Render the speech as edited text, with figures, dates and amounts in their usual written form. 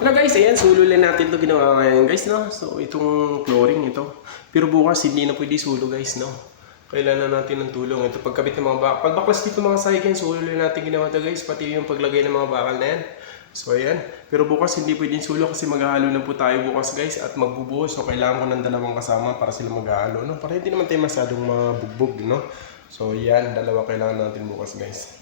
Hello guys, ayan, sulo lang natin ito ginawa ngayon guys, no? So, itong flooring ito. Pero bukas, hindi na pwede sulo guys, no? Kailangan natin ng tulong. Ito pagkabit ng mga bakal. Pagbaklas dito mga saigan, sulo lang natin ginawa ito guys. Pati yung paglagay ng mga bakal na yan. So, ayan. Pero bukas, hindi pwedeng sulo kasi maghahalo na po tayo bukas guys. At magbubuhos. So, kailangan ko ng dalawang kasama para sila maghahalo, no? Para hindi naman tayo masyadong mabugbog, no? So, yan. Dalawa kailangan natin bukas guys.